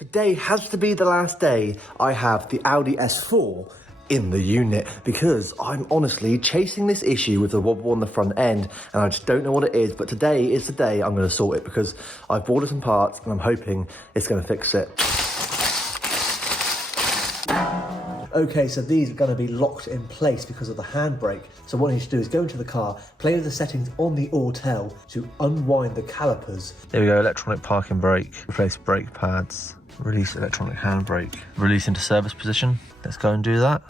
Today has to be the last day I have the Audi S4 in the unit because I'm honestly chasing this issue with the wobble on the front end and I just don't know what it is, but today is the day I'm going to sort it because I've bought some parts and I'm hoping it's going to fix it. Okay, so these are going to be locked in place because of the handbrake. So what I need to do is go into the car, play with the settings on the Autel to unwind the calipers. There we go, electronic parking brake, replace brake pads, release electronic handbrake, release into service position. Let's go and do that.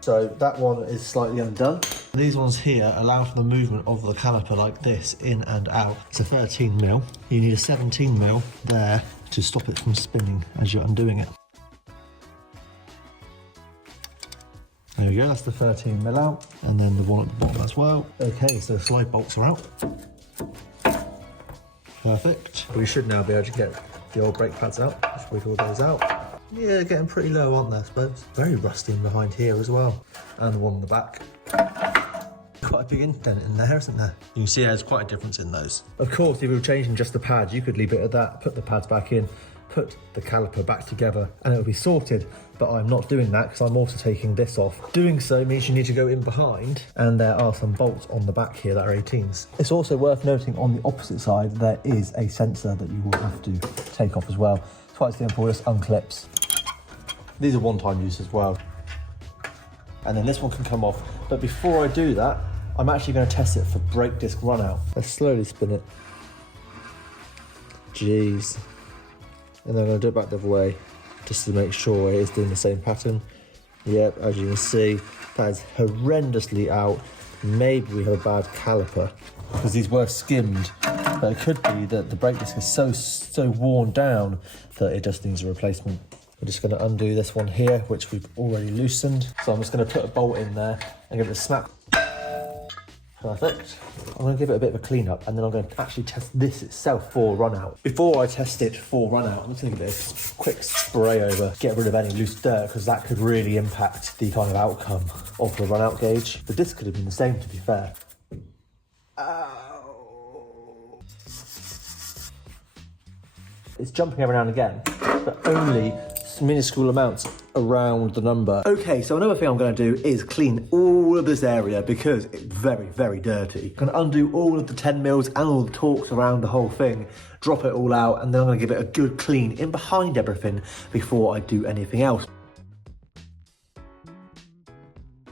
So that one is slightly undone. These ones here allow for the movement of the caliper like this, in and out. It's a 13mm. You need a 17mm there to stop it from spinning as you're undoing it. There we go, that's the 13mm out, and then the one at the bottom as well. Okay, so the slide bolts are out. Perfect. We should now be able to get the old brake pads out. Just wiggle those out. Yeah, getting pretty low, aren't they, I suppose? Very rusty in behind here as well. And the one on the back. Quite a big indent in there, isn't there? You can see there's quite a difference in those. Of course, if you were changing just the pads, you could leave it at that, put the pads back in, put the caliper back together, and it'll be sorted. But I'm not doing that because I'm also taking this off. Doing so means you need to go in behind, and there are some bolts on the back here that are 18s. It's also worth noting on the opposite side, there is a sensor that you will have to take off as well. It's quite simple, just unclips. These are one-time use as well. And then this one can come off. But before I do that, I'm actually going to test it for brake disc run out. Let's slowly spin it. Jeez. And then I'm going to do it back the other way, just to make sure it is doing the same pattern. Yep, as you can see, that is horrendously out. Maybe we have a bad caliper, because these were skimmed. But it could be that the brake disc is so worn down that it just needs a replacement. We're just going to undo this one here, which we've already loosened. So I'm just going to put a bolt in there and give it a snap. Perfect. I'm going to give it a bit of a clean up, and then I'm going to actually test this itself for run out. Before I test it for run out, I'm just going to give it a quick spray over, get rid of any loose dirt, because that could really impact the kind of outcome of the run out gauge. The disc could have been the same, to be fair. Ow. It's jumping every now and again, but only minuscule amounts around the number. Okay, so another thing I'm going to do is clean all of this area because it's very, very dirty. I'm going to undo all of the 10mm and all the Torx around the whole thing, drop it all out, and then I'm going to give it a good clean in behind everything before I do anything else.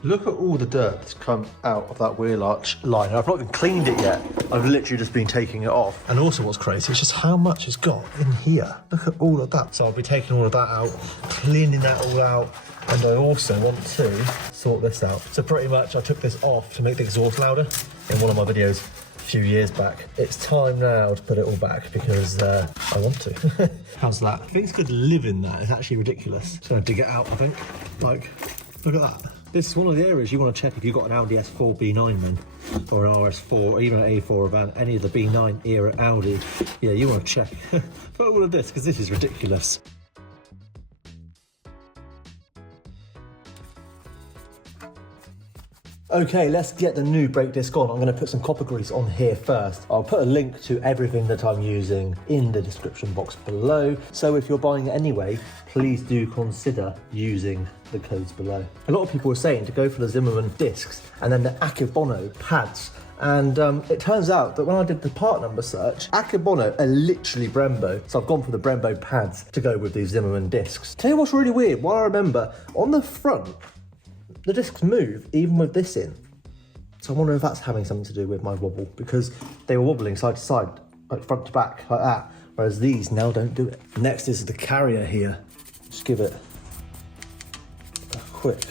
Look at all the dirt that's come out of that wheel arch line. I've not even cleaned it yet. I've literally just been taking it off. And also what's crazy is just how much it's got in here. Look at all of that. So I'll be taking all of that out, cleaning that all out. And I also want to sort this out. So pretty much I took this off to make the exhaust louder in one of my videos a few years back. It's time now to put it all back because I want to. How's that? Things could live in that. It's actually ridiculous. So I dig it out, I think. Like, look at that. This is one of the areas you want to check if you've got an Audi S4 B9 then, or an RS4, or even an A4 van, any of the B9 era Audi. Yeah, you want to check for all of this, because this is ridiculous. Okay, let's get the new brake disc on. I'm going to put some copper grease on here first. I'll put a link to everything that I'm using in the description box below. So if you're buying it anyway, please do consider using the codes below. A lot of people were saying to go for the Zimmermann discs and then the Akebono pads. And it turns out that when I did the part number search, Akebono are literally Brembo. So I've gone for the Brembo pads to go with these Zimmermann discs. Tell you what's really weird, what I remember, on the front, the discs move even with this in. So I wonder if that's having something to do with my wobble, because they were wobbling side to side, like front to back, like that, whereas these now don't do it. Next is the carrier here. Just give it a quick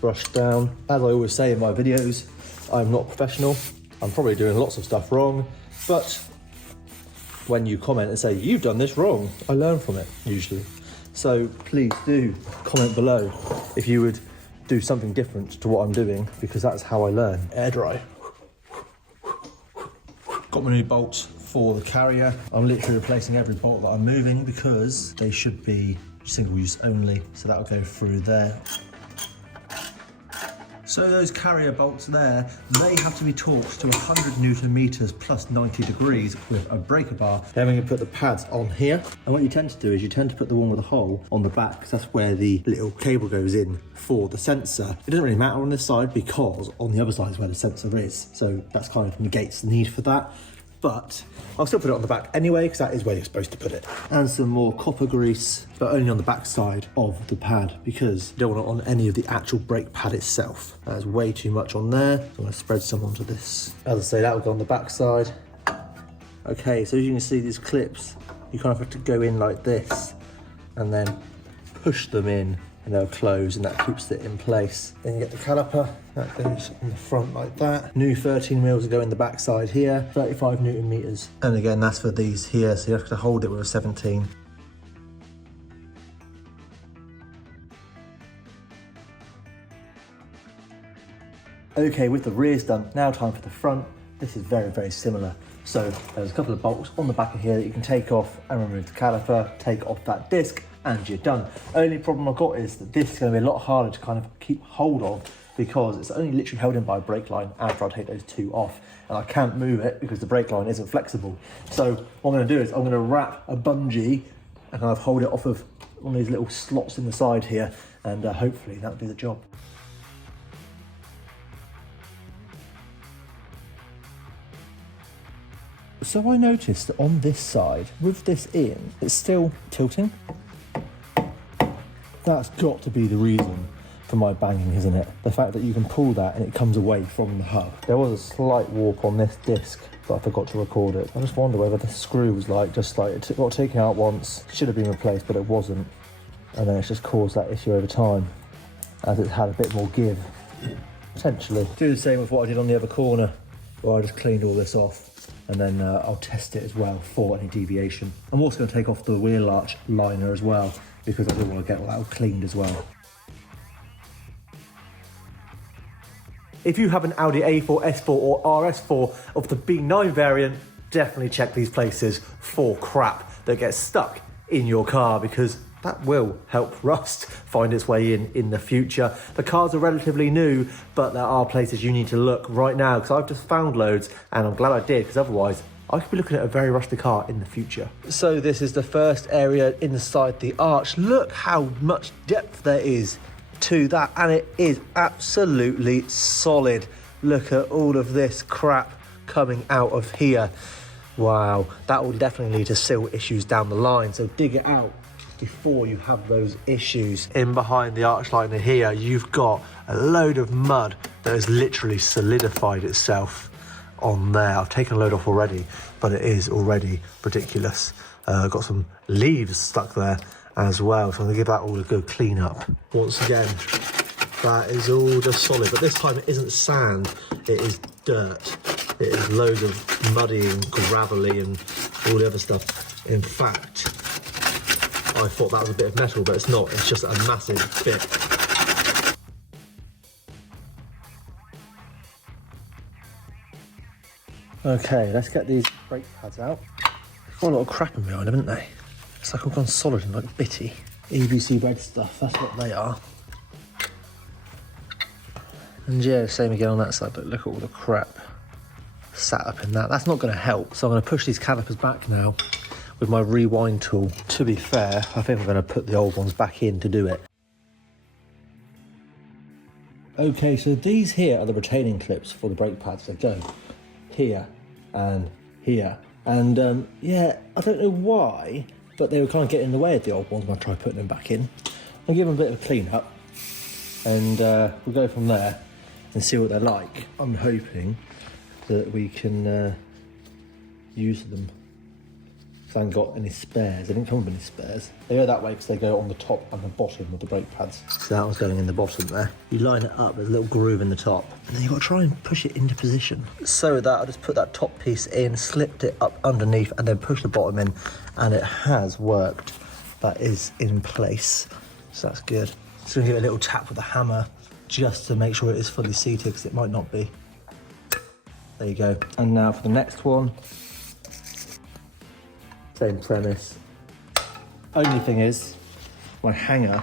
brush down. As I always say in my videos, I'm not professional. I'm probably doing lots of stuff wrong, but when you comment and say, you've done this wrong, I learn from it, usually. So please do comment below if you would do something different to what I'm doing, because that's how I learn. Air dry. Got my new bolts for the carrier. I'm literally replacing every bolt that I'm moving because they should be single use only. So that'll go through there. So those carrier bolts there, they have to be torqued to 100 Newton meters plus 90 degrees with a breaker bar. Then we're going to put the pads on here. And what you tend to do is you tend to put the one with a hole on the back, because that's where the little cable goes in for the sensor. It doesn't really matter on this side because on the other side is where the sensor is. So that's kind of negates the need for that. But I'll still put it on the back anyway, because that is where you're supposed to put it. And some more copper grease, but only on the back side of the pad, because you don't want it on any of the actual brake pad itself. There's way too much on there. So I'm going to spread some onto this. As I say, that will go on the back side. Okay, so as you can see, these clips, you kind of have to go in like this and then push them in, and they'll close, and that keeps it in place. Then you get the caliper, that goes on the front like that. New 13 mils will go in the back side here, 35 Newton meters. And again, that's for these here, so you have to hold it with a 17. Okay, with the rears done, now time for the front. This is very, very similar. So there's a couple of bolts on the back of here that you can take off and remove the caliper, take off that disc, and you're done. Only problem I've got is that this is going to be a lot harder to kind of keep hold of, because it's only literally held in by a brake line after I take those two off, and I can't move it because the brake line isn't flexible. So what I'm going to do is I'm going to wrap a bungee and kind of hold it off of one of these little slots in the side here, and hopefully that'll do the job. So I noticed that on this side, with this in, it's still tilting. That's got to be the reason for my banging, isn't it? The fact that you can pull that and it comes away from the hub. There was a slight warp on this disc, but I forgot to record it. I just wonder whether the screw was it got taken out once, should have been replaced, but it wasn't. And then it's just caused that issue over time, as it's had a bit more give, potentially. Do the same with what I did on the other corner, where I just cleaned all this off. And then I'll test it as well for any deviation. I'm also going to take off the wheel arch liner as well, because I do want to get all that cleaned as well. If you have an Audi A4, S4 or RS4 of the B9 variant, definitely check these places for crap that gets stuck in your car, because that will help rust find its way in the future. The cars are relatively new, but there are places you need to look right now, because I've just found loads, and I'm glad I did, because otherwise I could be looking at a very rusty car in the future. So this is the first area inside the arch. Look how much depth there is to that, and it is absolutely solid. Look at all of this crap coming out of here. Wow, that will definitely lead to sill issues down the line, so dig it out before you have those issues. In behind the arch liner here, you've got a load of mud that has literally solidified itself on there. I've taken a load off already, but it is already ridiculous. Got some leaves stuck there as well, so I'm gonna give that all a good clean up. Once again, that is all just solid, but this time it isn't sand, it is dirt. It is loads of muddy and gravelly and all the other stuff. In fact, I thought that was a bit of metal, but it's not. It's just a massive bit. Okay, let's get these brake pads out. Got a lot of crap in behind them, haven't they? It's like all gone solid and like bitty. EBC red stuff, that's what they are. And yeah, same again on that side, but look at all the crap sat up in that. That's not going to help, so I'm going to push these calipers back now with my rewind tool. To be fair, I think I'm going to put the old ones back in to do it. Okay, so these here are the retaining clips for the brake pads that go here and here. And yeah, I don't know why, but they were kind of getting in the way of the old ones when I tried putting them back in. I'll give them a bit of a clean up, and we'll go from there and see what they're like. I'm hoping that we can use them. I haven't got any spares. They didn't come with any spares. They go that way because they go on the top and the bottom of the brake pads. So that one's going in the bottom there. You line it up, there's a little groove in the top, and then you've got to try and push it into position. So with that, I just put that top piece in, slipped it up underneath, and then pushed the bottom in, and it has worked. That is in place, so that's good. So I'm going to give it a little tap with a hammer just to make sure it is fully seated, because it might not be. There you go. And now for the next one. Same premise. Only thing is, my hanger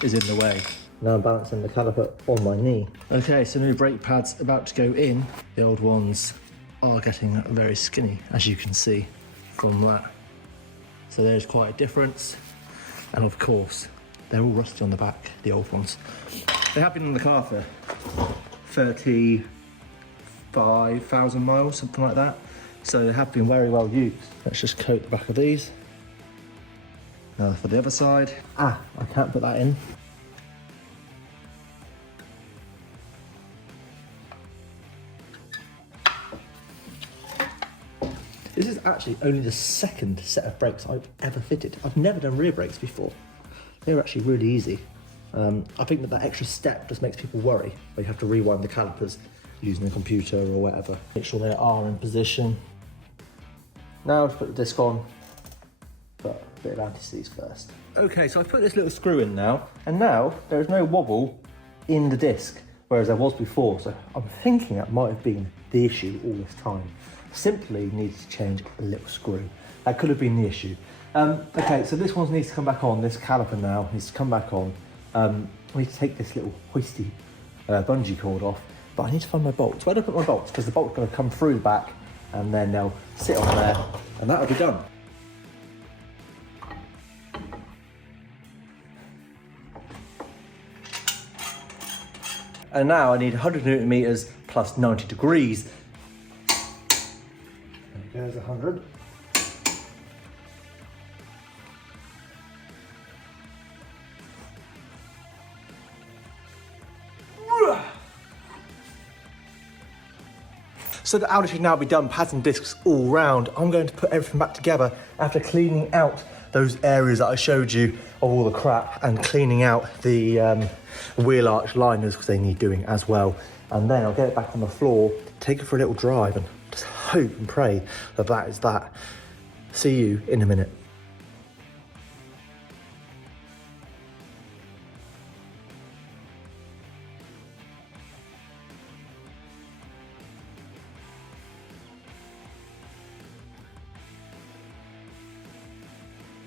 is in the way. Now I'm balancing the caliper on my knee. Okay, so new brake pads about to go in. The old ones are getting very skinny, as you can see from that. So there's quite a difference. And of course, they're all rusty on the back, the old ones. They have been in the car for 35,000 miles, something like that. So they have been very well used. Let's just coat the back of these. Now for the other side. I can't put that in. This is actually only the second set of brakes I've ever fitted. I've never done rear brakes before. They were actually really easy. I think that extra step just makes people worry, where you have to rewind the calipers using the computer or whatever. Make sure they are in position. Now to put the disc on, but a bit of anti-seize first. Okay, so I've put this little screw in now, and now there is no wobble in the disc, whereas there was before. So I'm thinking that might have been the issue all this time. Simply needed to change a little screw. That could have been the issue. Okay, so this one needs to come back on. This caliper now needs to come back on. I need to take this little hoisty bungee cord off, but I need to find my bolts. Where do I put my bolts? Because the bolt's going to come through the back and then they'll sit on there and that'll be done. And now I need 100 Newton meters plus 90 degrees. There's 100. So the Audi should now be done, pads and discs all round. I'm going to put everything back together after cleaning out those areas that I showed you of all the crap and cleaning out the wheel arch liners because they need doing as well. And then I'll get it back on the floor, take it for a little drive and just hope and pray that that is that. See you in a minute.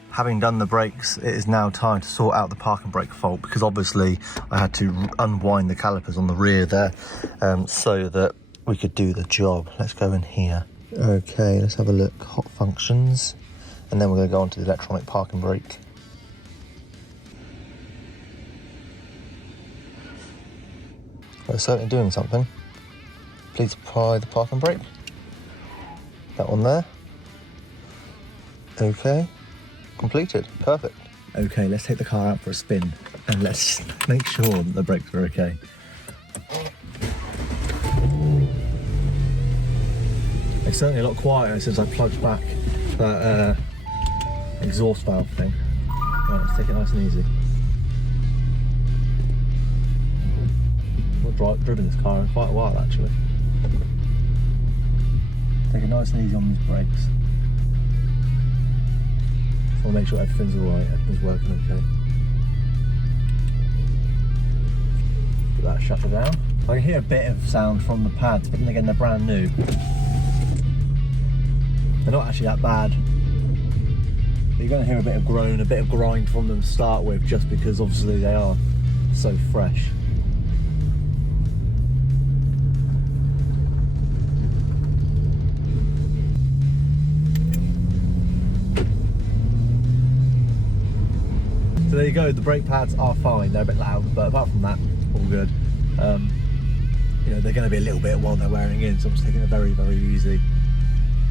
Having done the brakes, it is now time to sort out the parking brake fault, because obviously I had to unwind the calipers on the rear there so that we could do the job. Let's go in here. Okay, let's have a look. Hot functions, and then we're going to go on to the electronic parking brake. We're certainly doing something. Please apply the parking brake. That one there. Okay. Completed. Perfect. Okay, let's take the car out for a spin and let's make sure that the brakes are okay. It's certainly a lot quieter since I plugged back that exhaust valve thing. Right, let's take it nice and easy. I've driven this car in quite a while actually. Take it nice and easy on these brakes. I'll make sure everything's alright, everything's working okay. Put that shutter down. I can hear a bit of sound from the pads, but then again they're brand new. They're not actually that bad. But you're going to hear a bit of groan, a bit of grind from them to start with, just because obviously they are so fresh. So there you go, the brake pads are fine, they're a bit loud, but apart from that, all good. You know, they're going to be a little bit while they're wearing in, so I'm just taking it very, very easy.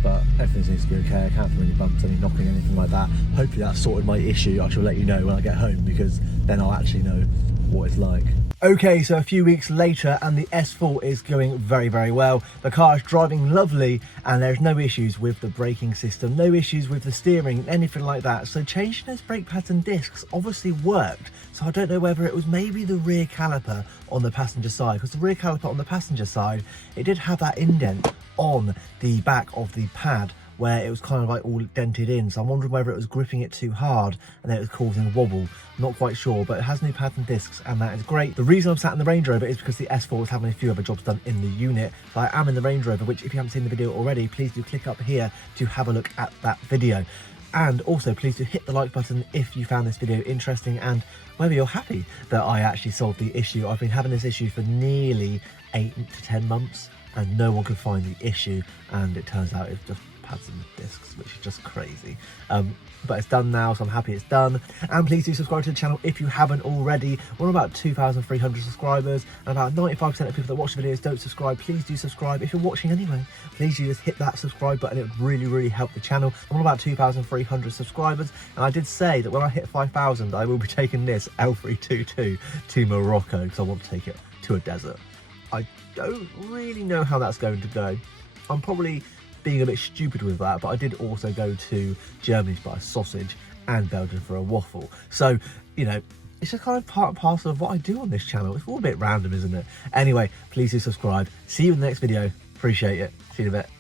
But everything seems to be okay, I can't feel any bumps, any knocking, anything like that. Hopefully that's sorted my issue. I shall let you know when I get home, because then I'll actually know what it's like. Okay, so a few weeks later and the S4 is going very, very well. The car is driving lovely and there's no issues with the braking system, no issues with the steering, anything like that. So changing those brake pads and discs obviously worked. So I don't know whether it was maybe the rear caliper on the passenger side, because the rear caliper on the passenger side, it did have that indent on the back of the pad where it was kind of like all dented in. So I'm wondering whether it was gripping it too hard and then it was causing wobble. Not quite sure, but it has new pads and discs and that is great. The reason I'm sat in the Range Rover is because the S4 was having a few other jobs done in the unit. So I am in the Range Rover, which if you haven't seen the video already, please do click up here to have a look at that video. And also please do hit the like button if you found this video interesting and whether you're happy that I actually solved the issue. I've been having this issue for nearly 8 to 10 months and no one could find the issue, and it turns out it's just pads and discs, which is just crazy. But it's done now, so I'm happy it's done. And please do subscribe to the channel if you haven't already. We're on about 2,300 subscribers, and about 95% of people that watch the videos don't subscribe. Please do subscribe. If you're watching anyway, please do just hit that subscribe button. It would really, really help the channel. I'm on about 2,300 subscribers, and I did say that when I hit 5,000, I will be taking this L322 to Morocco, because I want to take it to a desert. I don't really know how that's going to go. I'm probably being a bit stupid with that, but I did also go to Germany to buy a sausage and Belgium for a waffle. So, you know, it's just kind of part and parcel of what I do on this channel. It's all a bit random, isn't it? Anyway, please do subscribe. See you in the next video. Appreciate it. See you in a bit.